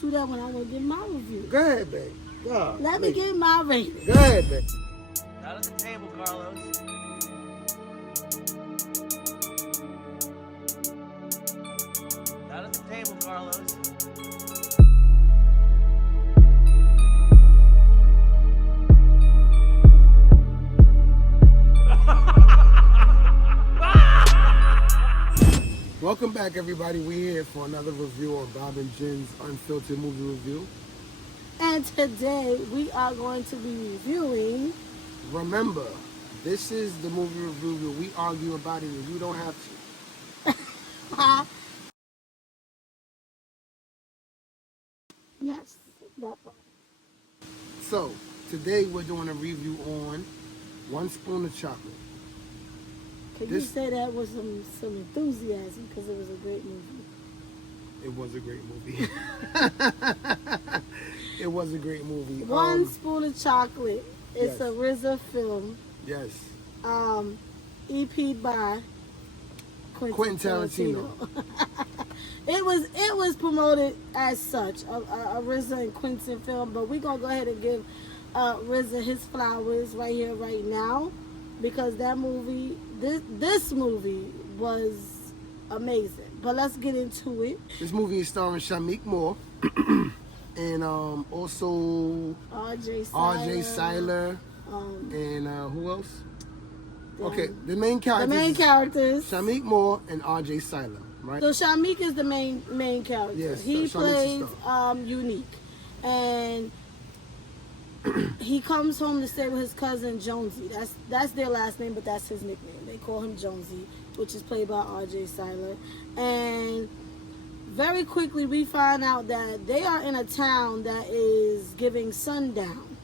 do that when I want to give my review. Go ahead, babe. God, Let me give my rating. Go ahead, babe. Out of the table, Carlos. Out of the table, Carlos. Welcome back, everybody. We're here for another review of Bob and Jen's Unfiltered Movie Review. And today we are going to be reviewing. Remember, this is the movie review where we argue about it and you don't have to. Yes, that one. So, today we're doing a review on One Spoon of Chocolate. Can you say that with some enthusiasm because it was a great movie? It was a great movie. It was a great movie. One Spoon of Chocolate. It's yes. a RZA film. Yes. EP'd by Quentin Tarantino. It was promoted as such, a RZA and Quentin film, but we're gonna go ahead and give RZA his flowers right here, right now, because that movie, this movie was amazing. But let's get into it. This movie is starring Shameik Moore and also R.J. Cyler. And who else? Okay, the main characters. Shameik Moore and R.J. Cyler, right? So Shameik is the main character. Yes, he Shameik's plays Unique, and he comes home to stay with his cousin Jonesy. That's their last name, but that's his nickname. They call him Jonesy, which is played by R.J. Cyler. And very quickly we find out that they are in a town that is giving sundown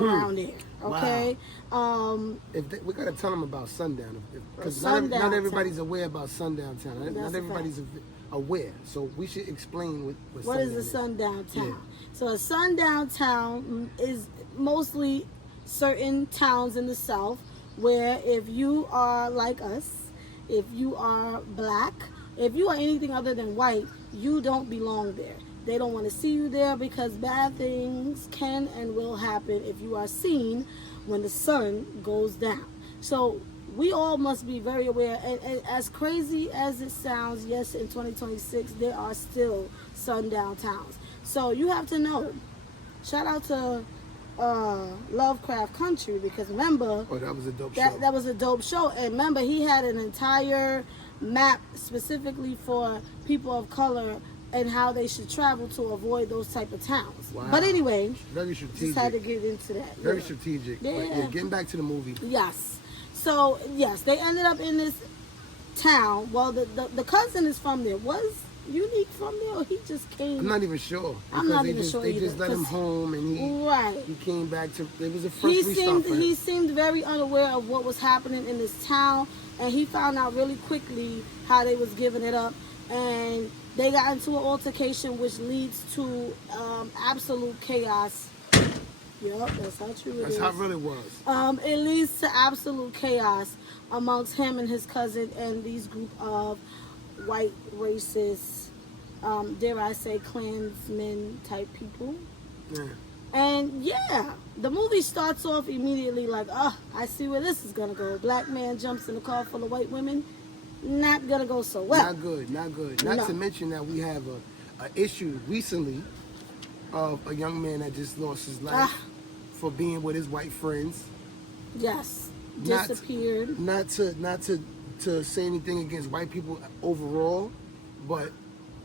around there. Okay. Wow. We gotta tell them about sundown because not everybody's aware about sundown town. Not everybody's aware, so we should explain what is a sundown town. Yeah. So a sundown town is mostly certain towns in the South where if you are like us, if you are black, if you are anything other than white, you don't belong there. They don't want to see you there because bad things can and will happen if you are seen when the sun goes down. So we all must be very aware, and as crazy as it sounds, yes, in 2026 there are still sundown towns. So you have to know. Shout out to Lovecraft Country, because remember, that was a dope show. That was a dope show, and remember he had an entire map specifically for people of color and how they should travel to avoid those type of towns. Wow. But anyway, very strategic. Just had to get into that. Very strategic. Yeah. But yeah, getting back to the movie. Yes. So yes, they ended up in this town. Well, the cousin is from there. Was Unique from there, or he just came? I'm not even sure. I'm not even sure They either, just let him home, and he came back to. It was a fresh restart for him. He seemed very unaware of what was happening in this town, and he found out really quickly how they was giving it up, and they got into an altercation which leads to absolute chaos. Yep, that's how true it is. That's how it really was. It leads to absolute chaos amongst him and his cousin and these group of white racist, dare I say, Klansmen type people. Yeah. And yeah, the movie starts off immediately like, I see where this is gonna go. Black man jumps in a car full of white women. Not gonna go so well. Not good. Not to mention that we have a issue recently of a young man that just lost his life for being with his white friends. Yes, disappeared. Not to say anything against white people overall, but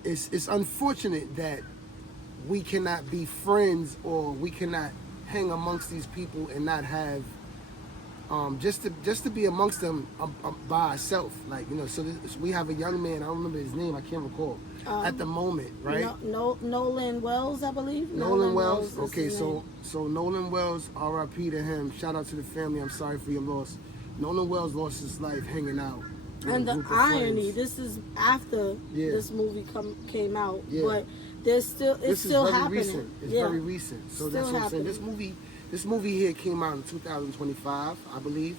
it's unfortunate that we cannot be friends or we cannot hang amongst these people and not have just to be amongst them by ourselves, like, you know. So we have a young man, I don't remember his name, I can't recall at the moment, right? Nolan Wells, I believe. Nolan Wells. Okay, so Nolan Wells, R.I.P. to him. Shout out to the family. I'm sorry for your loss. Nolan Wells lost his life hanging out. And the irony, this is after this movie came out, but it's still happening. Recent. It's very recent. So that's what I'm saying. This movie here came out in 2025, I believe,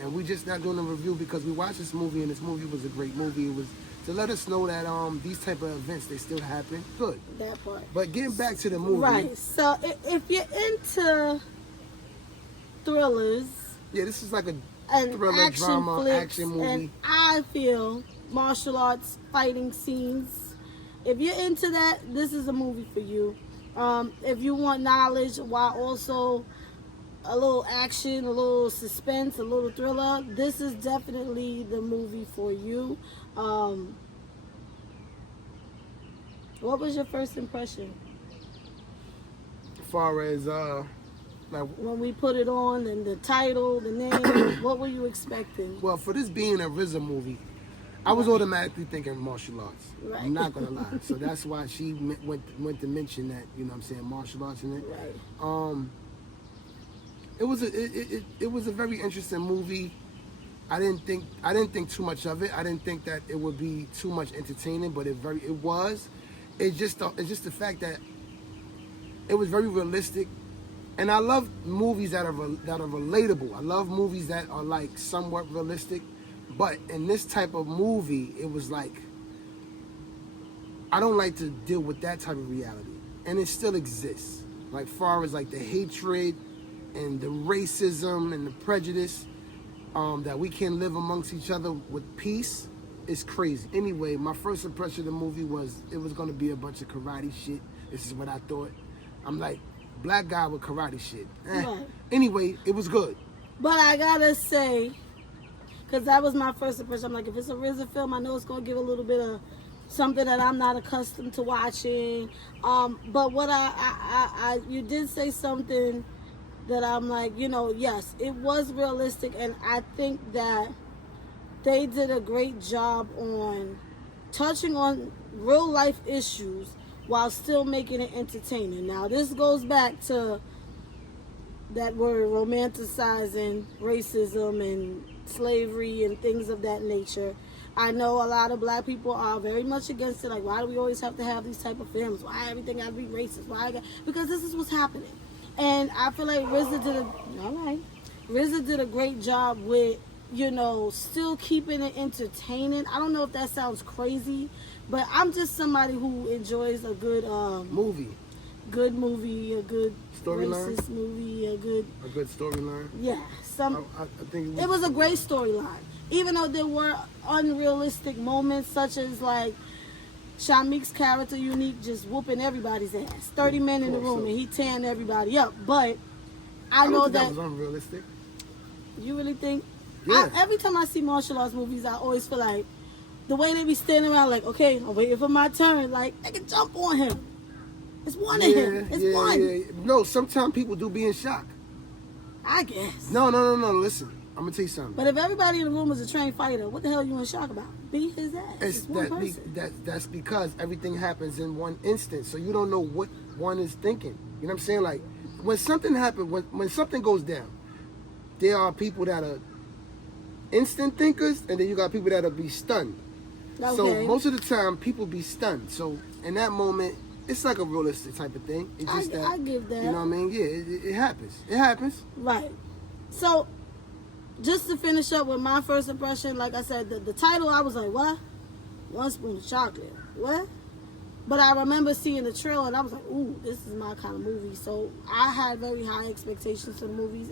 and we just not doing a review because we watched this movie and this movie was a great movie. It was to let us know that these type of events, they still happen. Good. That part. But getting back to the movie. Right. So if you're into thrillers Yeah, this is like a and thriller, action drama, flicks, action movie. and I feel martial arts fighting scenes. If you're into that, this is a movie for you. If you want knowledge while also a little action, a little suspense, a little thriller, this is definitely the movie for you. What was your first impression As far as like, when we put it on and the title, the name? What were you expecting? well, for this being a RZA movie, I was automatically thinking martial arts. Right. I'm not gonna lie. So that's why she went to mention that, you know what I'm saying, martial arts in it. Right. It was a very interesting movie. I didn't think too much of it. I didn't think that it would be too much entertaining, but it was. It's just the fact that it was very realistic, and I love movies that are relatable. I love movies that are like somewhat realistic, but in this type of movie, it was like, I don't like to deal with that type of reality, and it still exists. Like far as like the hatred and the racism and the prejudice, that we can't live amongst each other with peace. It's crazy. Anyway, my first impression of the movie was it was going to be a bunch of karate shit. This is what I thought. I'm like, black guy with karate shit. Right. Anyway, it was good. But I gotta say, because that was my first impression, I'm like, if it's a RZA film, I know it's going to give a little bit of something that I'm not accustomed to watching. But what you did say something that I'm like, yes, it was realistic, and I think that they did a great job on touching on real life issues while still making it entertaining. Now, this goes back to that word, romanticizing racism and slavery and things of that nature. I know a lot of black people are very much against it. Like, why do we always have to have these type of films? Why everything got to be racist? Because this is what's happening. And I feel like RZA did a great job with, still keeping it entertaining. I don't know if that sounds crazy, but I'm just somebody who enjoys a good Movie. good movie, a good Storyline? racist movie, a good storyline. yeah. I think It was a great storyline, even though there were unrealistic moments, such as like Shamik's character, Unique, just whooping everybody's ass. 30 men in the room, and he tearing everybody up. But I don't know think that was unrealistic. you really think. Yeah. Every time I see martial arts movies, I always feel like the way they be standing around, like, okay, I'm waiting for my turn. Like, they can jump on him. It's one of him. It's one. Yeah. No, sometimes people do be in shock. I guess. No. Listen, I'm gonna tell you something. But if everybody in the room is a trained fighter, what the hell are you in shock about? Beat his ass. It's one person. That's because everything happens in one instant, so you don't know what one is thinking. You know what I'm saying? Like, when something happens, when something goes down, there are people that are instant thinkers, and then you got people that'll be stunned. Okay. So most of the time, people be stunned. So in that moment, it's like a realistic type of thing. It's just I give that. You know what I mean? Yeah, it happens. It happens. Right. So, just to finish up with my first impression, like I said, the title, I was like, what? One spoon of chocolate. What? But I remember seeing the trailer, and I was like, ooh, this is my kind of movie. So, I had very high expectations for the movie,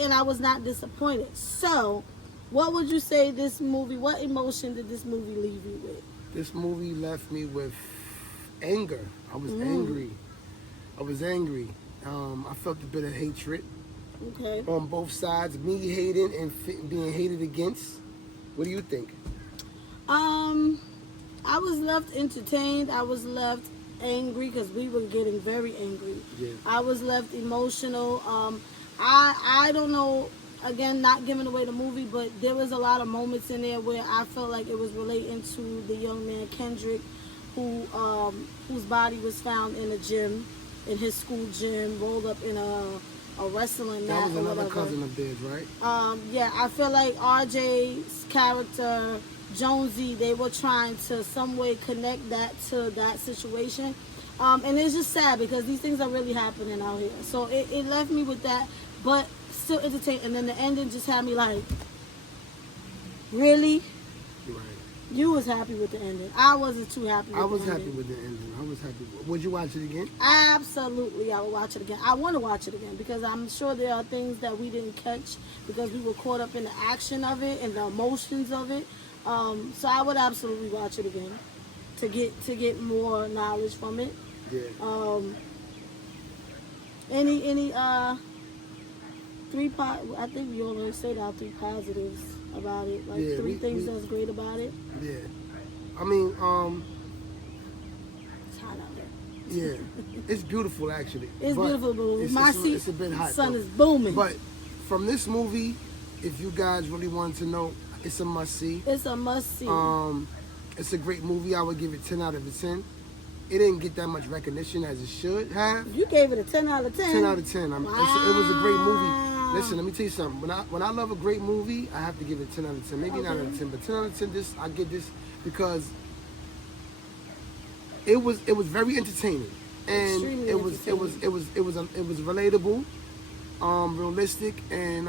and I was not disappointed. So, what would you say what emotion did this movie leave you with? This movie left me with anger. I was angry. I felt a bit of hatred Okay. on both sides, me hating and being hated against. What do you think? I was left entertained. I was left angry because we were getting very angry. Yeah. I was left emotional. I don't know, again, not giving away the movie, but there was a lot of moments in there where I felt like it was relating to the young man Kendrick, whose body was found in a gym, in his school gym, rolled up in a wrestling That mat was or another whatever. cousin of theirs, right? Yeah, I feel like RJ's character, Jonesy, they were trying to some way connect that to that situation. And it's just sad because these things are really happening out here. So it left me with that, but still entertained. And then the ending just had me like, really? Right. You was happy with the ending. I wasn't too happy with I was the happy ending. with the ending. I was happy. Would you watch it again? Absolutely, I will watch it again. I want to watch it again because I'm sure there are things that we didn't catch because we were caught up in the action of it and the emotions of it. So I would absolutely watch it again to get more knowledge from it. Yeah. Any I think we already said our 3 positives about it. Like Yeah, 3 things we- that's great about it. Yeah. I mean, It's hot out there. yeah. It's beautiful actually. It's but beautiful, but my seat, it's a bit hot. sun though. is booming. But from this movie, if you guys really wanted to know, it's a must see. It's a must see. It's a great movie. I would give it 10 out of 10. It didn't get that much recognition as it should have. You gave it a 10 out of 10. 10 out of 10. It was a great Wow. movie. Listen, let me tell you something. When I love a great movie, I have to give it 10 out of 10. Maybe 9 out Okay. of 10, but 10 out of 10. I give this because it was very entertaining, and Extremely it was relatable, realistic, and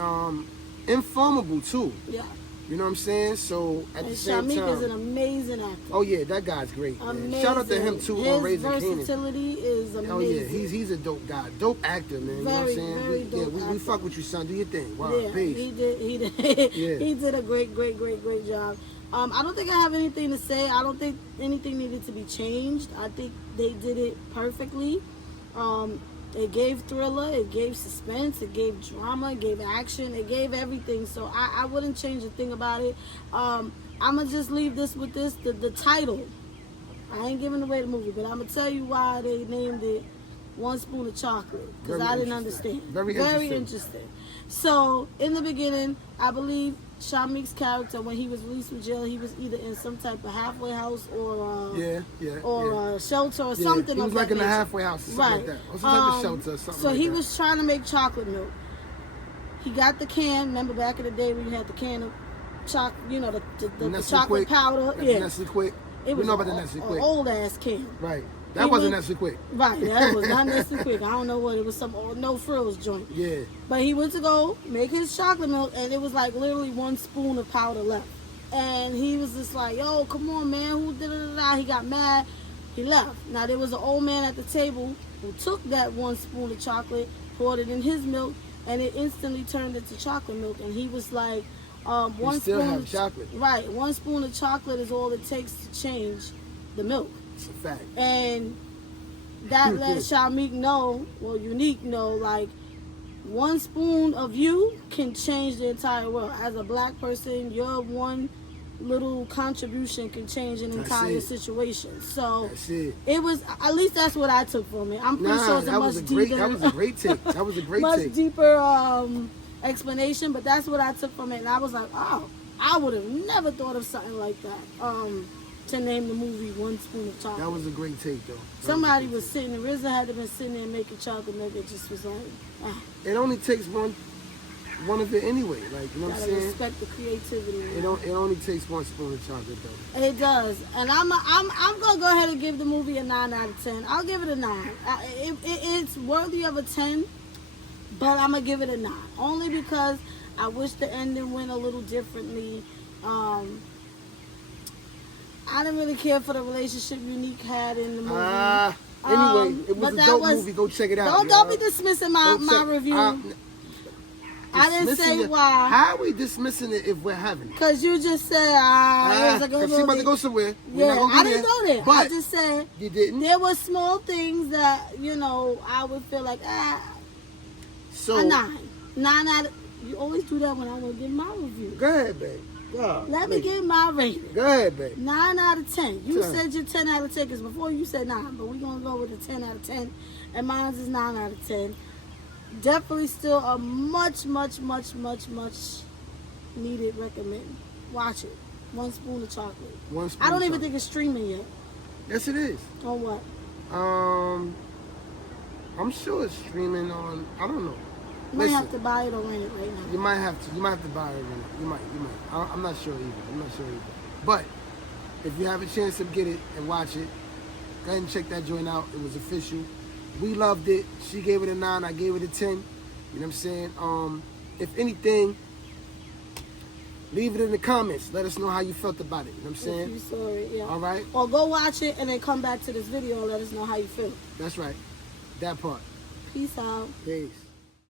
inflammable too. Yeah. You know what I'm saying? So at the And same Shamik time, is an amazing actor. oh yeah, that guy's great. Man. Amazing. Shout out to him too His on Raising Kanan. versatility is amazing. Oh yeah, he's a dope guy, dope actor, man. You know what I'm Very, saying? very we dope we actor. fuck with you, son. Do your thing. Wow, Yeah, peace. he did. Yeah. He did a great job. I don't think I have anything to say. I don't think anything needed to be changed. I think they did it perfectly. It gave thriller, it gave suspense, it gave drama, it gave action, it gave everything. So I wouldn't change a thing about it. I'm gonna just leave this with this. The title. I ain't giving away the movie, but I'm gonna tell you why they named it One Spoon of Chocolate, because Very I didn't interesting. understand. Very interesting. So in the beginning, I believe Shamik's character, when he was released from jail, he was either in some type of halfway house or Yeah. a shelter or Yeah, something. he was of like that in a nature. halfway house or something like that. Or some type of shelter or something So like he that. was trying to make chocolate milk. He got the can. Remember back in the day when you had the can of chocolate, the Nestle chocolate Quick. powder. The Yeah, Nestle Quick. it We was know about the Nestle Quick. old ass can. Right. That He wasn't was- Nestle Quick. Right, that was not Nestle Quick. I don't know what it was. Some no frills joint. Yeah. But he went to go make his chocolate milk, and it was like literally 1 spoon of powder left. And he was just like, "Yo, come on, man, who did it?" He got mad. He left. Now there was an old man at the table who took that 1 spoon of chocolate, poured it in his milk, and it instantly turned into chocolate milk. And he was like, "One still spoon have of chocolate." Right, 1 spoon of chocolate is all it takes to change the milk." It's a fact. And that let Shamik know, well, Unique know, like 1 spoon of you can change the entire world. As a black person, your one little contribution can change an That's entire it. situation. So That's it. it was, at least that's what I took from it. I'm pretty sure Nah, it's a that much was a great. deeper, That was a great take. That was a great much take. deeper explanation, but that's what I took from it. And I was like, oh, I would have never thought of something like that. To name the movie 1 Spoon of Chocolate. That was a great take, though. Somebody was sitting, RZA had to been sitting there making chocolate milk. It just was like, It only takes one of it anyway. Like, you know what I'm gotta saying? respect the creativity. It only takes 1 spoon of chocolate, though. It does, and I'm gonna go ahead and give the movie a 9 out of 10. I'll give it a 9. It's worthy of a 10, but I'm gonna give it a 9 only because I wish the ending went a little differently. I didn't really care for the relationship Unique had in the movie. Anyway, it was but a that dope was- movie. Go check it out. Don't y'all. be dismissing my review. I didn't say dismissing it. why. How are we dismissing it if we're having it? Cause you just said, it was a good Cause she about to movie. go somewhere. We're Yeah, not gonna I be didn't go there. I But just said you didn't. there were small things that, I would feel like, So a 9. 9 out of, you always do that when I want to give my review. go ahead, babe. God, Let me give my rating. Go ahead, babe. 9 out of 10. You 10. said your 10 out of 10 because before you said 9, but we're going to go with a 10 out of 10. And mine is 9 out of 10. Definitely still a much, much, much, much, much needed recommend. Watch it. 1 spoon of chocolate. 1 spoon. I don't of even chocolate. think it's streaming yet. Yes, it is. On what? I'm sure it's streaming on. I don't know. You might Listen, have to buy it or rent it right now. you might have to. You might have to buy it. You might. I'm not sure either. But if you have a chance to get it and watch it, go ahead and check that joint out. It was official. We loved it. She gave it a 9. I gave it a 10. You know what I'm saying? If anything, Leave it in the comments. Let us know how you felt about it. You know what I'm If you saying? saw it, yeah. All right? Or go watch it and then come back to this video and let us know how you feel. That's right. That part. Peace out. Peace.